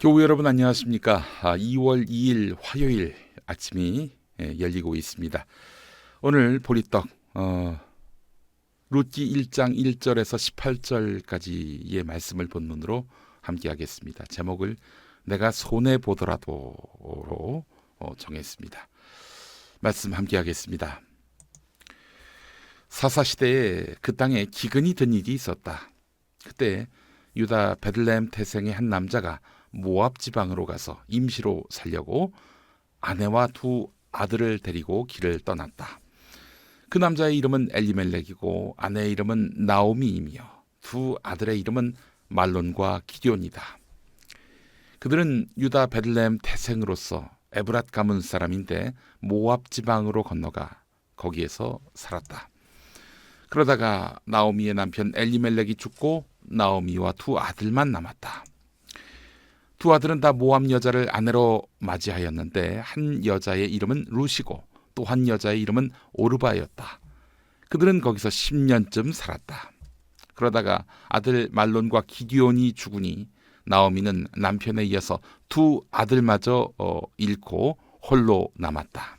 교우 여러분 안녕하십니까? 2월 2일 화요일 아침이 열리고 있습니다. 오늘 보리떡 룻기 1장 1절에서 18절까지의 말씀을 본문으로 함께 하겠습니다. 제목을 내가 손해보더라도로 정했습니다. 말씀 함께 하겠습니다. 사사시대에 그 땅에 기근이 든 일이 있었다. 그때 유다 베들레헴 태생의 한 남자가 모압 지방으로 가서 임시로 살려고 아내와 두 아들을 데리고 길을 떠났다. 그 남자의 이름은 엘리멜렉이고 아내의 이름은 나오미이며 두 아들의 이름은 말론과 기럍이다. 그들은 유다 베들레헴 태생으로서 에브랏 가문 사람인데 모압 지방으로 건너가 거기에서 살았다. 그러다가 나오미의 남편 엘리멜렉이 죽고 나오미와 두 아들만 남았다. 두 아들은 다 모압 여자를 아내로 맞이하였는데 한 여자의 이름은 룻이고 또 한 여자의 이름은 오르바였다. 그들은 거기서 10년쯤 살았다. 그러다가 아들 말론과 기럍이 죽으니 나오미는 남편에 이어서 두 아들마저 잃고 홀로 남았다.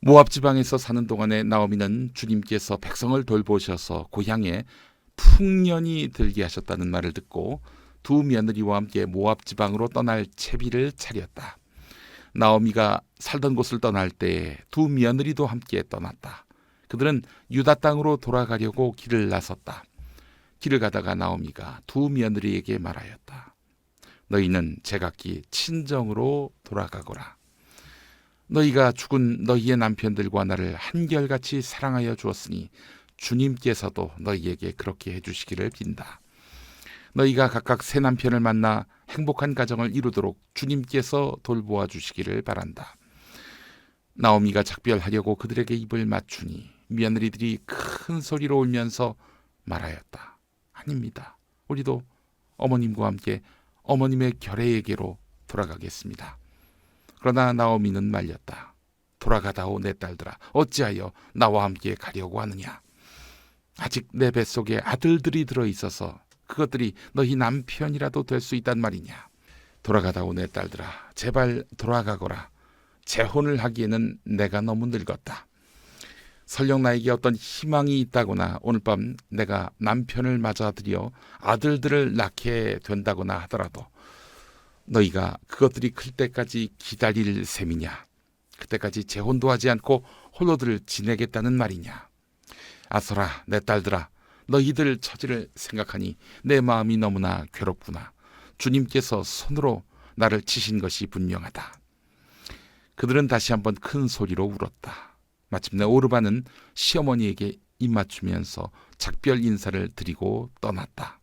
모압 지방에서 사는 동안에 나오미는 주님께서 백성을 돌보셔서 고향에 풍년이 들게 하셨다는 말을 듣고 두 며느리와 함께 모압 지방으로 떠날 채비를 차렸다. 나오미가 살던 곳을 떠날 때에 두 며느리도 함께 떠났다. 그들은 유다 땅으로 돌아가려고 길을 나섰다. 길을 가다가 나오미가 두 며느리에게 말하였다. 너희는 제각기 친정으로 돌아가거라. 너희가 죽은 너희의 남편들과 나를 한결같이 사랑하여 주었으니 주님께서도 너희에게 그렇게 해주시기를 빈다. 너희가 각각 새 남편을 만나 행복한 가정을 이루도록 주님께서 돌보아 주시기를 바란다. 나오미가 작별하려고 그들에게 입을 맞추니 며느리들이 큰 소리로 울면서 말하였다. 아닙니다. 우리도 어머님과 함께 어머님의 결례에게로 돌아가겠습니다. 그러나 나오미는 말렸다. 돌아가다오 내 딸들아, 어찌하여 나와 함께 가려고 하느냐. 아직 내 뱃속에 아들들이 들어있어서 그것들이 너희 남편이라도 될 수 있단 말이냐. 돌아가다오 내 딸들아, 제발 돌아가거라. 재혼을 하기에는 내가 너무 늙었다. 설령 나에게 어떤 희망이 있다거나 오늘 밤 내가 남편을 맞아들여 아들들을 낳게 된다거나 하더라도 너희가 그것들이 클 때까지 기다릴 셈이냐. 그때까지 재혼도 하지 않고 홀로들 지내겠다는 말이냐. 아서라 내 딸들아, 너희들 처지를 생각하니 내 마음이 너무나 괴롭구나. 주님께서 손으로 나를 치신 것이 분명하다. 그들은 다시 한번 큰 소리로 울었다. 마침내 오르바는 시어머니에게 입맞추면서 작별 인사를 드리고 떠났다.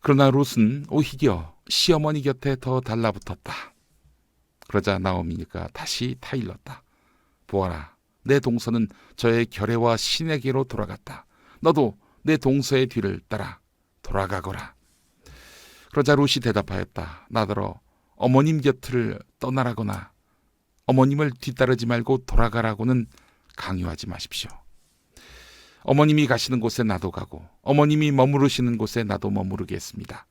그러나 룻은 오히려 시어머니 곁에 더 달라붙었다. 그러자 나오미가 다시 타일렀다. 보아라, 내 동서는 저의 결례와 신에게로 돌아갔다. 너도 내 동서의 뒤를 따라 돌아가거라. 그러자 룻이 대답하였다. 나더러 어머님 곁을 떠나라거나 어머님을 뒤따르지 말고 돌아가라고는 강요하지 마십시오. 어머님이 가시는 곳에 나도 가고 어머님이 머무르시는 곳에 나도 머무르겠습니다.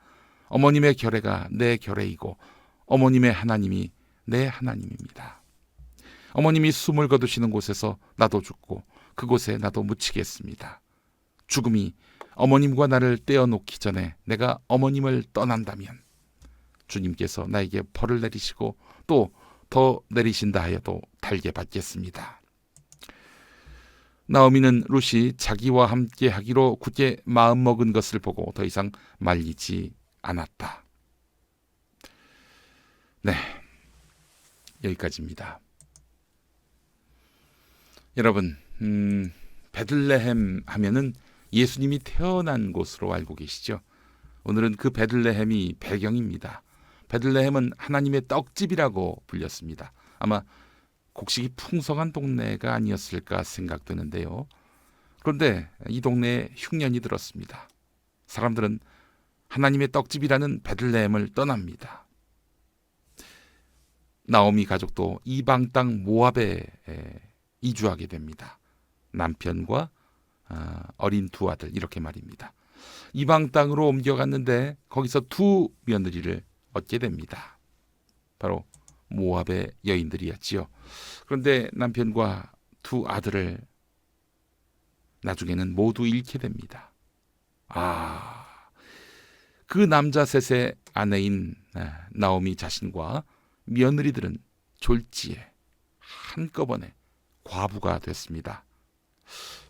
어머님의 결례가 내 결례이고 어머님의 하나님이 내 하나님입니다. 어머님이 숨을 거두시는 곳에서 나도 죽고 그곳에 나도 묻히겠습니다. 죽음이 어머님과 나를 떼어놓기 전에 내가 어머님을 떠난다면 주님께서 나에게 벌을 내리시고 또 더 내리신다 하여도 달게 받겠습니다. 나오미는 룻이 자기와 함께 하기로 굳게 마음먹은 것을 보고 더 이상 말리지 않았다. 네, 여기까지입니다. 여러분, 베들레헴 하면은 예수님이 태어난 곳으로 알고 계시죠? 오늘은 그 베들레헴이 배경입니다. 베들레헴은 하나님의 떡집이라고 불렸습니다. 아마 곡식이 풍성한 동네가 아니었을까 생각되는데요. 그런데 이 동네에 흉년이 들었습니다. 사람들은 하나님의 떡집이라는 베들레헴을 떠납니다. 나오미 가족도 이방 땅 모압에 이주하게 됩니다. 남편과 어린 두 아들 이렇게 말입니다. 이방 땅으로 옮겨갔는데 거기서 두 며느리를 얻게 됩니다. 바로 모압의 여인들이었지요. 그런데 남편과 두 아들을 나중에는 모두 잃게 됩니다. 그 남자 셋의 아내인 나오미 자신과 며느리들은 졸지에 한꺼번에 과부가 됐습니다.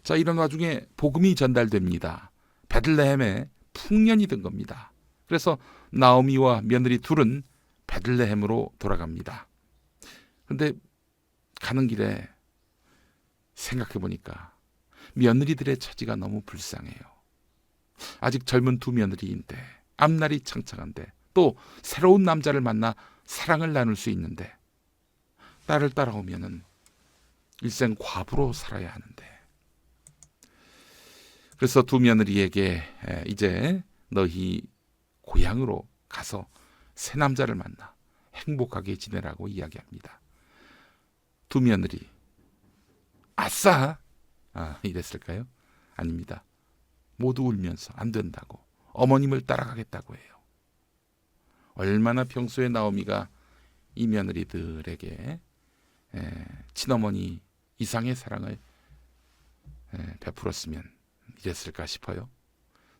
자, 이런 와중에 복음이 전달됩니다. 베들레헴에 풍년이 든 겁니다. 그래서 나오미와 며느리 둘은 베들레헴으로 돌아갑니다. 그런데 가는 길에 생각해 보니까 며느리들의 처지가 너무 불쌍해요. 아직 젊은 두 며느리인데, 앞날이 창창한데, 또 새로운 남자를 만나 사랑을 나눌 수 있는데, 딸을 따라오면은 일생 과부로 살아야 하는데, 그래서 두 며느리에게 이제 너희 고향으로 가서 새 남자를 만나 행복하게 지내라고 이야기합니다. 두 며느리 아싸 이랬을까요? 아닙니다. 모두 울면서 안 된다고 어머님을 따라가겠다고 해요. 얼마나 평소에 나오미가 이 며느리들에게 친어머니 이상의 사랑을 베풀었으면 이랬을까 싶어요.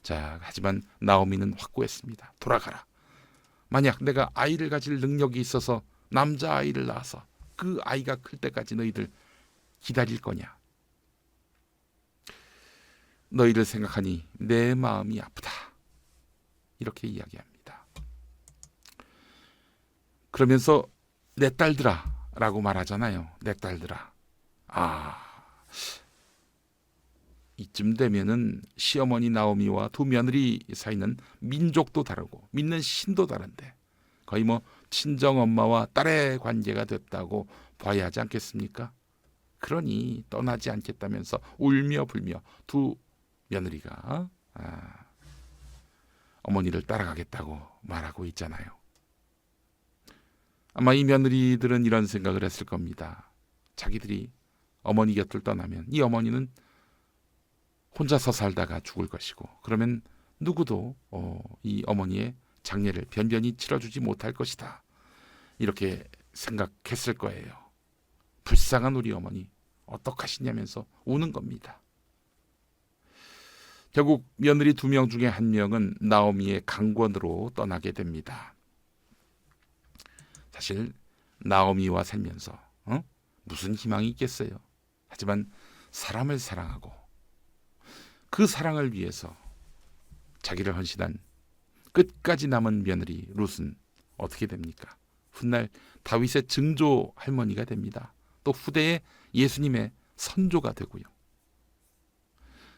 자, 하지만 나오미는 확고했습니다. 돌아가라. 만약 내가 아이를 가질 능력이 있어서 남자아이를 낳아서 그 아이가 클 때까지 너희들 기다릴 거냐? 너희를 생각하니 내 마음이 아프다. 이렇게 이야기합니다. 그러면서 내 딸들아 라고 말하잖아요. 내 딸들아. 이쯤 되면은 시어머니 나오미와 두 며느리 사이는 민족도 다르고 믿는 신도 다른데 거의 뭐 친정엄마와 딸의 관계가 됐다고 봐야 하지 않겠습니까? 그러니 떠나지 않겠다면서 울며 불며 두 며느리가 어머니를 따라가겠다고 말하고 있잖아요. 아마 이 며느리들은 이런 생각을 했을 겁니다. 자기들이 어머니 곁을 떠나면 이 어머니는 혼자서 살다가 죽을 것이고, 그러면 누구도 이 어머니의 장례를 변변히 치러주지 못할 것이다. 이렇게 생각했을 거예요. 불쌍한 우리 어머니 어떡하시냐면서 우는 겁니다. 결국 며느리 2명 중에 1명은 나오미의 강권으로 떠나게 됩니다. 사실 나오미와 살면서 무슨 희망이 있겠어요. 하지만 사람을 사랑하고 그 사랑을 위해서 자기를 헌신한 끝까지 남은 며느리 룻은 어떻게 됩니까? 훗날 다윗의 증조 할머니가 됩니다. 또 후대에 예수님의 선조가 되고요.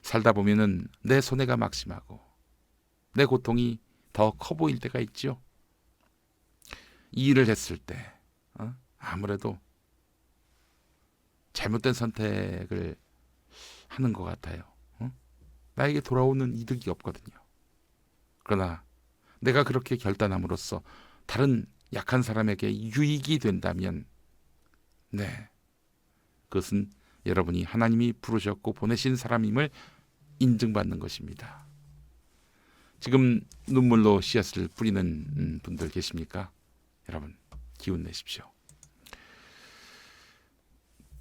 살다 보면은 내 손해가 막심하고 내 고통이 더 커 보일 때가 있죠. 이 일을 했을 때 아무래도 잘못된 선택을 하는 것 같아요. 나에게 돌아오는 이득이 없거든요. 그러나 내가 그렇게 결단함으로써 다른 약한 사람에게 유익이 된다면 그것은 여러분이 하나님이 부르셨고 보내신 사람임을 인증받는 것입니다. 지금 눈물로 씨앗을 뿌리는 분들 계십니까? 여러분 기운 내십시오.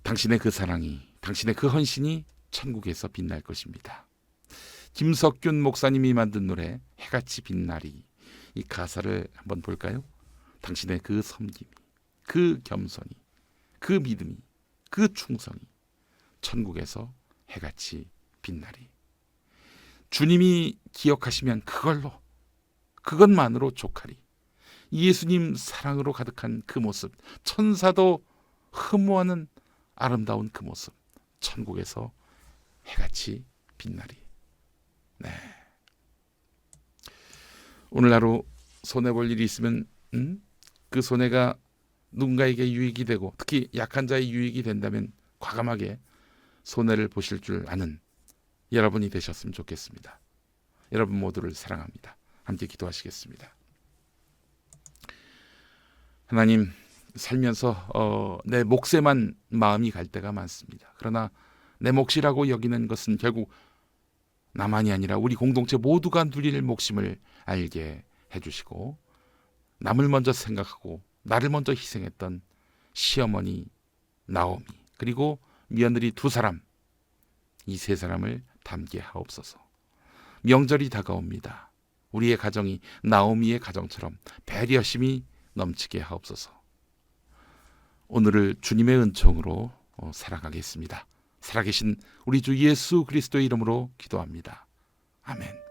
당신의 그 사랑이, 당신의 그 헌신이 천국에서 빛날 것입니다. 김석균 목사님이 만든 노래 해같이 빛나리, 이 가사를 한번 볼까요? 당신의 그 섬김이, 그 겸손이, 그 믿음이, 그 충성이 천국에서 해같이 빛나리. 주님이 기억하시면 그것만으로 족하리. 예수님 사랑으로 가득한 그 모습, 천사도 흠모하는 아름다운 그 모습, 천국에서 해같이 빛나리. 오늘 하루 손해볼 일이 있으면 그 손해가 누군가에게 유익이 되고 특히 약한 자의 유익이 된다면 과감하게 손해를 보실 줄 아는 여러분이 되셨으면 좋겠습니다. 여러분 모두를 사랑합니다. 함께 기도하시겠습니다. 하나님, 살면서 내 몫에만 마음이 갈 때가 많습니다. 그러나 내 몫이라고 여기는 것은 결국 나만이 아니라 우리 공동체 모두가 누릴 몫임을 알게 해주시고, 남을 먼저 생각하고 나를 먼저 희생했던 시어머니 나오미, 그리고 며느리 두 사람, 이 세 사람을 닮게 하옵소서. 명절이 다가옵니다. 우리의 가정이 나오미의 가정처럼 배려심이 넘치게 하옵소서. 오늘을 주님의 은총으로 살아가겠습니다. 살아계신 우리 주 예수 그리스도의 이름으로 기도합니다. 아멘.